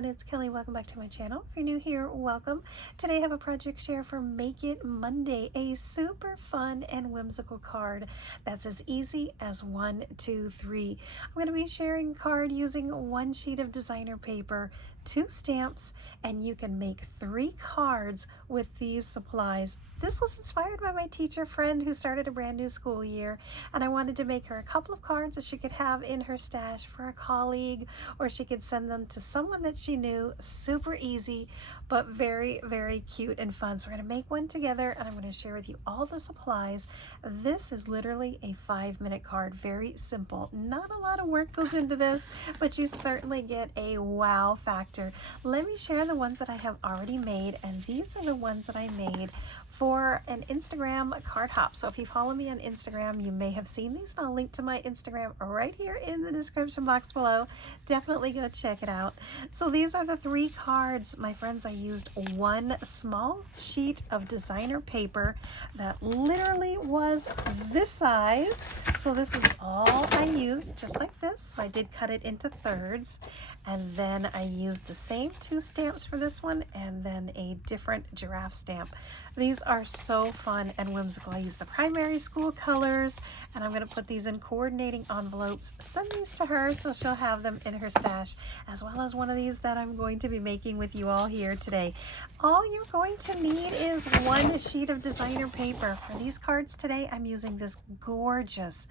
everyone, it's Kelly. Welcome back to my channel. If you're new here, welcome. Today I have a project share for Make It Monday, a super fun and whimsical card that's as easy as 1, 2, 3. I'm going to be sharing a card using one sheet of designer paper, 2 stamps, and you can make 3 cards with these supplies. This was inspired by my teacher friend who started a brand new school year, and I wanted to make her a couple of cards that she could have in her stash for a colleague, or she could send them to someone that she knew. Super easy, but very, very cute and fun. So we're going to make one together, and I'm going to share with you all the supplies. This is literally a 5-minute card, very simple. Not a lot of work goes into this, but you certainly get a wow factor. Let me share the ones that I have already made, and these are the ones that I made for an Instagram card hop. So if you follow me on Instagram, you may have seen these, and I'll link to my Instagram right here in the description box below. Definitely go check it out. So these are the 3 cards, my friends. I used one small sheet of designer paper that literally was this size. So this is all I used, just like this. So I did cut it into thirds, and then I used the same 2 stamps for this one, and then a different giraffe stamp. These are so fun and whimsical. I used the primary school colors, and I'm going to put these in coordinating envelopes, send these to her so she'll have them in her stash, as well as one of these that I'm going to be making with you all here today. All you're going to need is one sheet of designer paper. For these cards today, I'm using this gorgeous,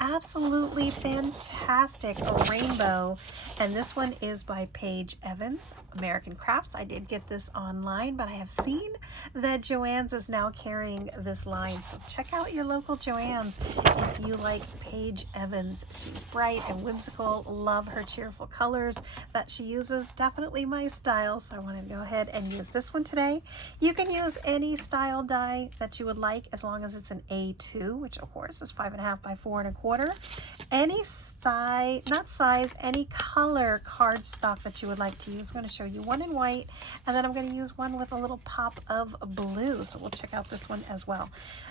absolutely fantastic rainbow, and this one is by Paige Evans, American Crafts. I did get this online, but I have seen that Joann's is now carrying this line, so check out your local Joann's if you like Paige Evans. She's bright and whimsical. Love her cheerful colors that she uses. Definitely my style, so I want to go ahead and use this one today. You can use any style die that you would like, as long as it's an A2, which of course is 5.5 by 4.25. Any size, not size, any color cardstock that you would like to use. I'm going to show you one in white, and then I'm going to use one with a little pop of blue. So we'll check out this one as well.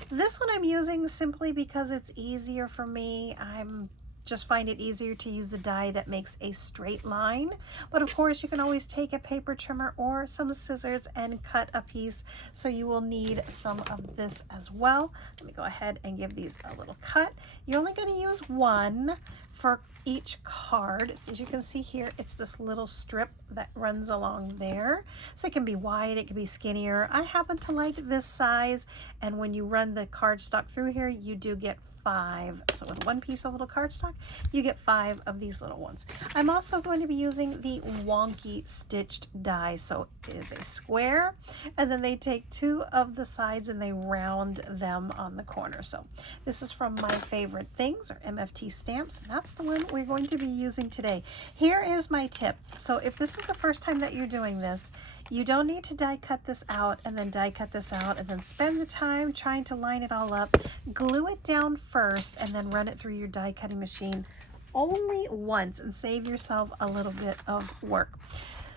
This one I'm using simply because it's easier for me. I'm just find it easier to use a die that makes a straight line. But of course, you can always take a paper trimmer or some scissors and cut a piece. So you will need some of this as well. Let me go ahead and give these a little cut. You're only going to use one for each card. So as you can see here, it's this little strip that runs along there. So it can be wide, it can be skinnier. I happen to like this size, and when you run the cardstock through here, you do get 5. So with one piece of little cardstock, you get 5 of these little ones. I'm also going to be using the wonky stitched die. So it is a square, and then they take 2 of the sides and they round them on the corner. So this is from My Favorite Things, or MFT stamps, and that's the one we're going to be using today. Here is my tip. So if this is the first time that you're doing this, you don't need to die cut this out and then die cut this out and then spend the time trying to line it all up. Glue it down first and then run it through your die cutting machine only once and save yourself a little bit of work.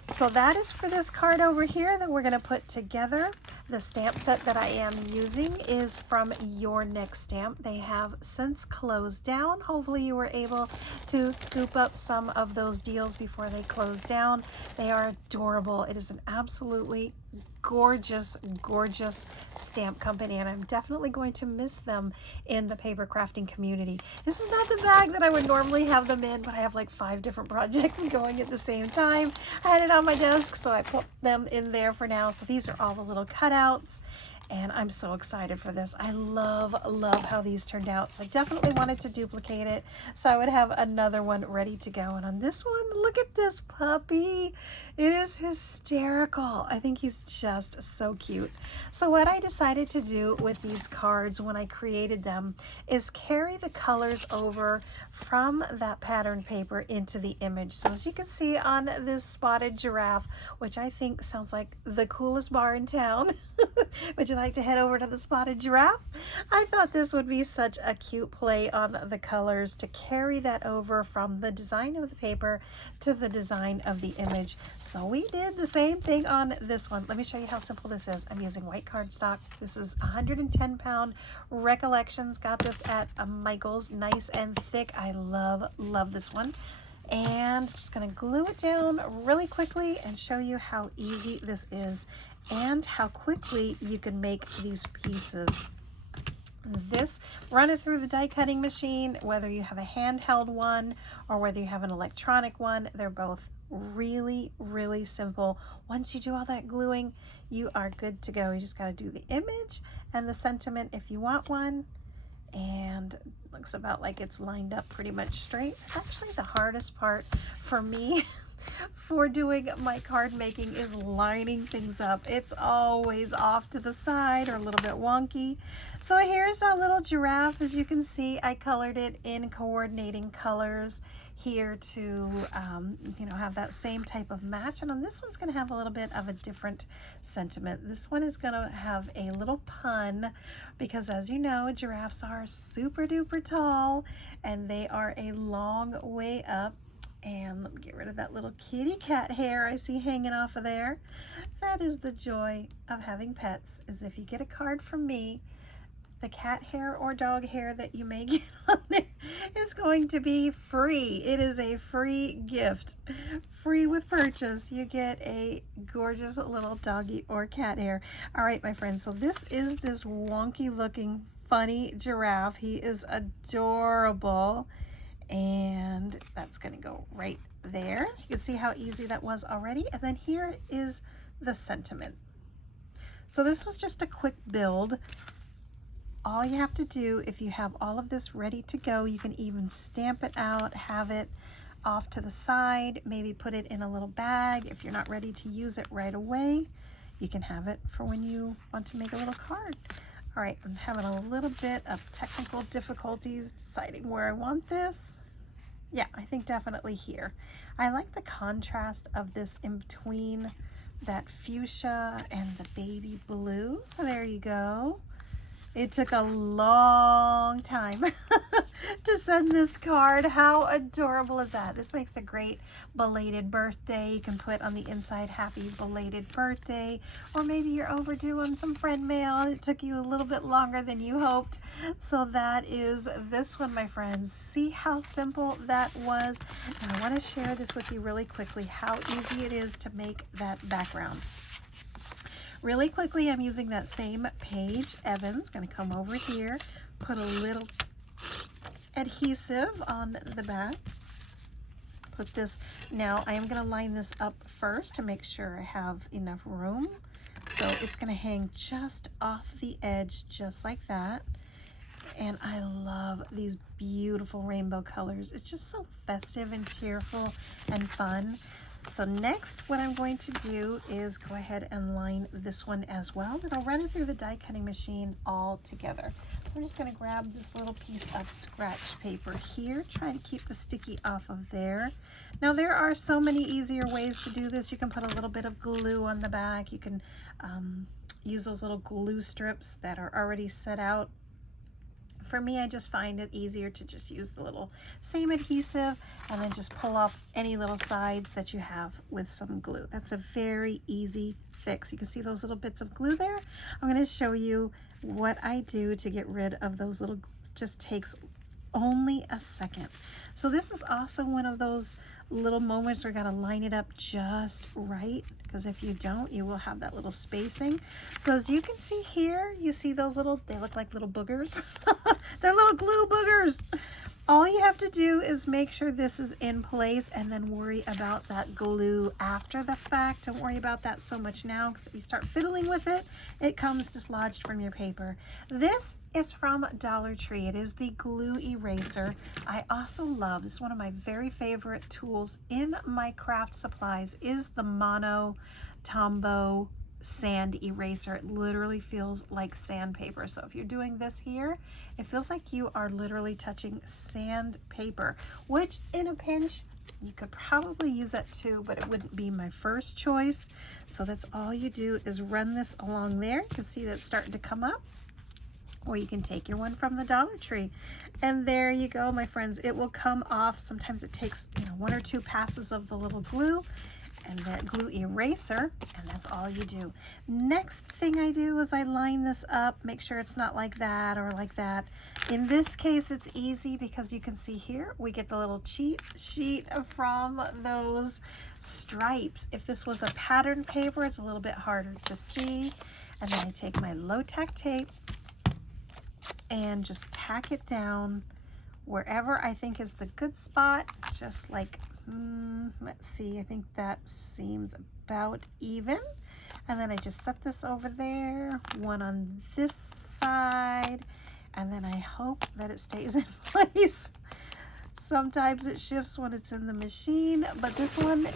So that is for this card over here that we're going to put together. The stamp set that I am using is from Your Next Stamp. They have since closed down. Hopefully you were able to scoop up some of those deals before they closed down. They are adorable. It is an absolutely gorgeous, gorgeous stamp company, and I'm definitely going to miss them in the paper crafting community. This is not the bag that I would normally have them in, but I have like 5 different projects going at the same time. I had it on my desk, so I put them in there for now. So these are all the little cutouts, and I'm so excited for this. I love how these turned out. So I definitely wanted to duplicate it so I would have another one ready to go. And on this one, look at this puppy. It is hysterical. I think he's just so cute. So what I decided to do with these cards when I created them is carry the colors over from that pattern paper into the image. So as you can see on this spotted giraffe, which I think sounds like the coolest bar in town, would you like to head over to the spotted giraffe? I thought this would be such a cute play on the colors to carry that over from the design of the paper to the design of the image. So we did the same thing on this one. Let me show you how simple this is. I'm using white cardstock. This is 110-pound Recollections. Got this at Michael's. Nice and thick. I love this one. And I'm just going to glue it down really quickly and show you how easy this is and how quickly you can make these pieces. Run it through the die cutting machine, whether you have a handheld one or whether you have an electronic one. They're both really, really simple. Once you do all that gluing, you are good to go. You just got to do the image and the sentiment if you want one. And it looks about like it's lined up pretty much straight. Actually, the hardest part for me for doing my card making is lining things up. It's always off to the side or a little bit wonky. So here's a little giraffe. As you can see, I colored it in coordinating colors here to have that same type of match. And on this one's going to have a little bit of a different sentiment. This one is going to have a little pun because, as you know, giraffes are super duper tall and they are a long way up. And let me get rid of that little kitty cat hair I see hanging off of there. That is the joy of having pets, is if you get a card from me, the cat hair or dog hair that you may get on there is going to be free. It is a free gift, free with purchase. You get a gorgeous little doggy or cat hair. All right, my friends, so this is this wonky looking funny giraffe. He is adorable, and that's going to go right there. So you can see how easy that was already. And then here is the sentiment. So this was just a quick build. All you have to do, if you have all of this ready to go, you can even stamp it out, have it off to the side, maybe put it in a little bag. If you're not ready to use it right away, you can have it for when you want to make a little card. All right, I'm having a little bit of technical difficulties deciding where I want this. Yeah, I think definitely here. I like the contrast of this in between that fuchsia and the baby blue. So there you go. It took a long time to send this card. How adorable is that? This makes a great belated birthday. You can put on the inside, happy belated birthday, or maybe you're overdue on some friend mail and it took you a little bit longer than you hoped. So that is this one, my friends. See how simple that was? And I want to share this with you really quickly, how easy it is to make that background. Really quickly, I'm using that same page, Evans. Going to come over here, put a little adhesive on the back. Put this, now I am going to line this up first to make sure I have enough room. So it's going to hang just off the edge, just like that. And I love these beautiful rainbow colors. It's just so festive and cheerful and fun. So next, what I'm going to do is go ahead and line this one as well, and I'll run it through the die cutting machine all together. So I'm just going to grab this little piece of scratch paper here, try to keep the sticky off of there. Now there are so many easier ways to do this. You can put a little bit of glue on the back. You can use those little glue strips that are already set out. For me, I just find it easier to just use the little same adhesive and then just pull off any little sides that you have with some glue. That's a very easy fix. You can see those little bits of glue there. I'm going to show you what I do to get rid of those little, just takes only a second. So this is also one of those little moments where you got to line it up just right, because if you don't, you will have that little spacing. So as you can see here, you see those little, they look like little boogers. They're little glue boogers. All you have to do is make sure this is in place and then worry about that glue after the fact. Don't worry about that so much now, because if you start fiddling with it, it comes dislodged from your paper. This is from Dollar Tree. It is the glue eraser. I also love, this is one of my very favorite tools in my craft supplies, is the Mono Tombow sand eraser. It literally feels like sandpaper. So if you're doing this here, it feels like you are literally touching sandpaper, which in a pinch you could probably use that too, but it wouldn't be my first choice. So that's all you do, is run this along there. You can see that it's starting to come up, or you can take your one from the Dollar Tree, and there you go, my friends. It will come off. Sometimes it takes, one or two passes of the little glue, and then glue eraser, and that's all you do. Next thing I do is I line this up, make sure it's not like that or like that. In this case, it's easy because you can see here, we get the little cheat sheet from those stripes. If this was a pattern paper, it's a little bit harder to see. And then I take my low tack tape and just tack it down wherever I think is the good spot, just like, let's see, I think that seems about even. And then I just set this over there, one on this side, and then I hope that it stays in place. Sometimes it shifts when it's in the machine, but this one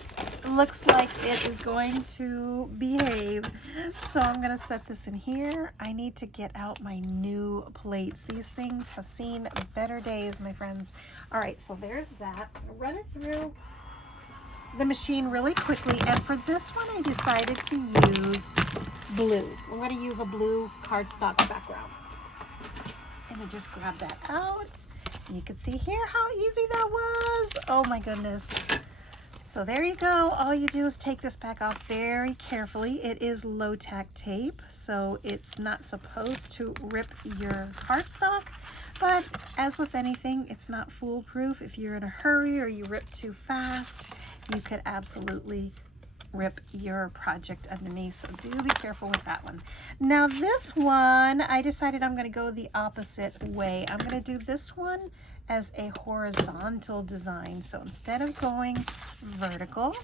looks like it is going to behave. So I'm gonna set this in here. I need to get out my new plates. These things have seen better days, my friends. All right, so there's that. I'm gonna run it through the machine really quickly, and for this one I decided to use blue. I'm gonna use a blue cardstock background. And I just grab that out. You can see here how easy that was. Oh my goodness. So there you go. All you do is take this back off very carefully. It is low tack tape, so it's not supposed to rip your cardstock. But as with anything, it's not foolproof. If you're in a hurry or you rip too fast, you could absolutely rip your project underneath, so do be careful with that one. Now this one, I decided I'm going to go the opposite way. I'm going to do this one as a horizontal design. So instead of going vertical,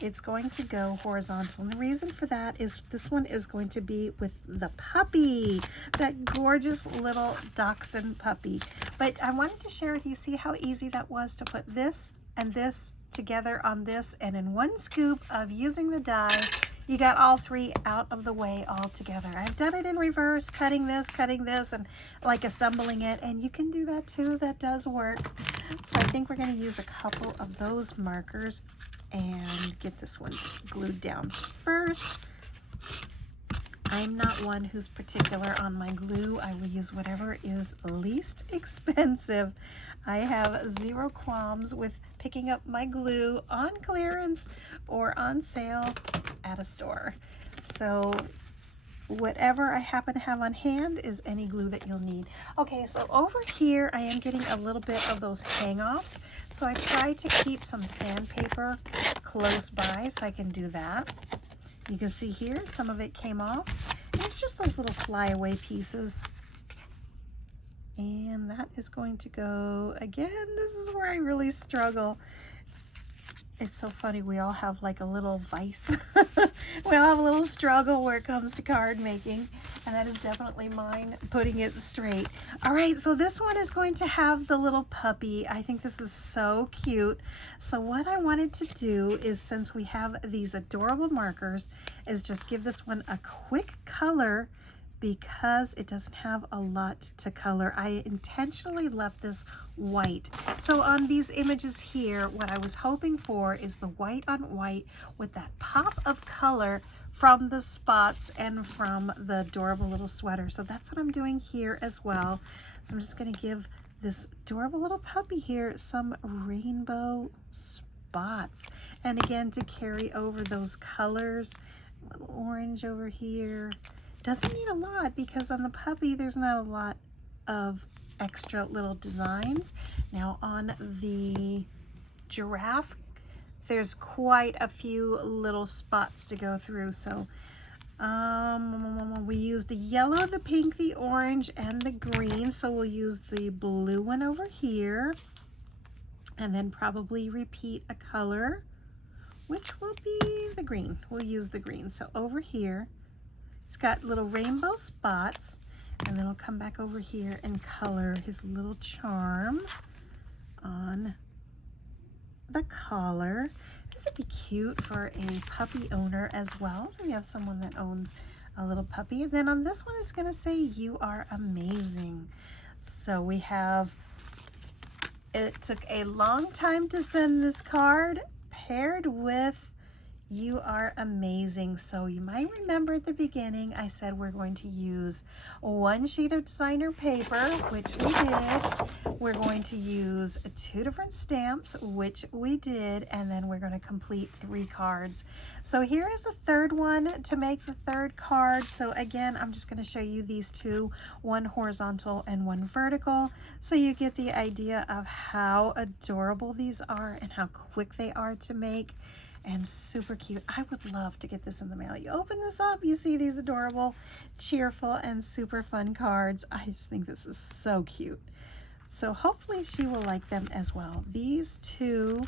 it's going to go horizontal. And the reason for that is this one is going to be with the puppy, that gorgeous little dachshund puppy. But I wanted to share with you, see how easy that was to put this and this together on this, and in one scoop of using the die, you got all three out of the way all together. I've done it in reverse, cutting this, and like assembling it, and you can do that too. That does work. So I think we're going to use a couple of those markers and get this one glued down first. I'm not one who's particular on my glue. I will use whatever is least expensive. I have zero qualms with picking up my glue on clearance or on sale at a store. So whatever I happen to have on hand is any glue that you'll need. Okay, so over here I am getting a little bit of those hang-offs. So I try to keep some sandpaper close by so I can do that. You can see here some of it came off. It's just those little flyaway pieces. And that is going to go, again, this is where I really struggle. It's so funny, we all have like a little vice. We all have a little struggle where it comes to card making, and that is definitely mine, putting it straight. All right, so this one is going to have the little puppy. I think this is so cute. So what I wanted to do is, since we have these adorable markers, is just give this one a quick color because it doesn't have a lot to color. I intentionally left this white. So on these images here, what I was hoping for is the white on white with that pop of color from the spots and from the adorable little sweater. So that's what I'm doing here as well. So I'm just going to give this adorable little puppy here some rainbow spots. And again, to carry over those colors, a little orange over here. Doesn't need a lot because on the puppy there's not a lot of extra little designs. Now on the giraffe there's quite a few little spots to go through. So we use the yellow, the pink, the orange, and the green. So we'll use the blue one over here and then probably repeat a color, which will be the green. We'll use the green. So over here it's got little rainbow spots, and then we'll come back over here and color his little charm on the collar. This would be cute for a puppy owner as well. So we have someone that owns a little puppy. And then on this one, it's going to say, "You are amazing." So we have, it took a long time to send this card, paired with You are amazing. So you might remember at the beginning I said we're going to use one sheet of designer paper, which we did. We're going to use 2 different stamps, which we did, and then we're going to complete 3 cards. So here is a third one to make the third card. So again, I'm just going to show you these 2, one horizontal and one vertical, so you get the idea of how adorable these are and how quick they are to make. And super cute. I would love to get this in the mail. You open this up, you see these adorable, cheerful, and super fun cards. I just think this is so cute. So hopefully she will like them as well. These 2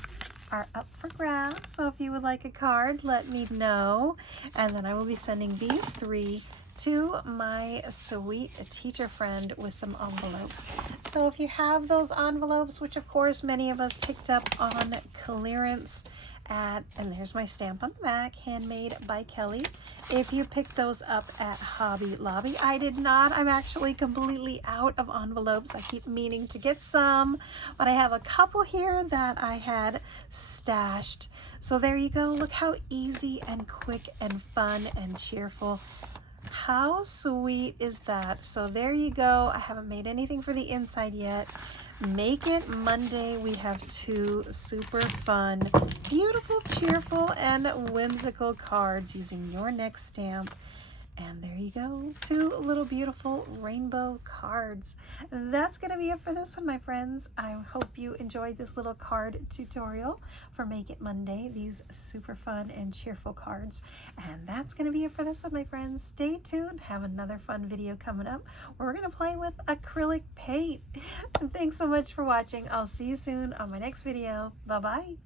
are up for grabs. So if you would like a card, let me know. And then I will be sending these 3 to my sweet teacher friend with some envelopes. So if you have those envelopes, which of course many of us picked up on clearance, and there's my stamp on the back, handmade by Kelly. If you picked those up at Hobby Lobby, I did not. I'm actually completely out of envelopes. I keep meaning to get some, but I have a couple here that I had stashed. So there you go. Look how easy and quick and fun and cheerful. How sweet is that? So there you go. I haven't made anything for the inside yet. Make It Monday. We have 2 super fun, beautiful, cheerful, and whimsical cards using your next stamp. And there you go, 2 little beautiful rainbow cards. That's going to be it for this one, my friends. I hope you enjoyed this little card tutorial for Make It Monday, these super fun and cheerful cards. And that's going to be it for this one, my friends. Stay tuned. Have another fun video coming up where we're going to play with acrylic paint. Thanks so much for watching. I'll see you soon on my next video. Bye-bye.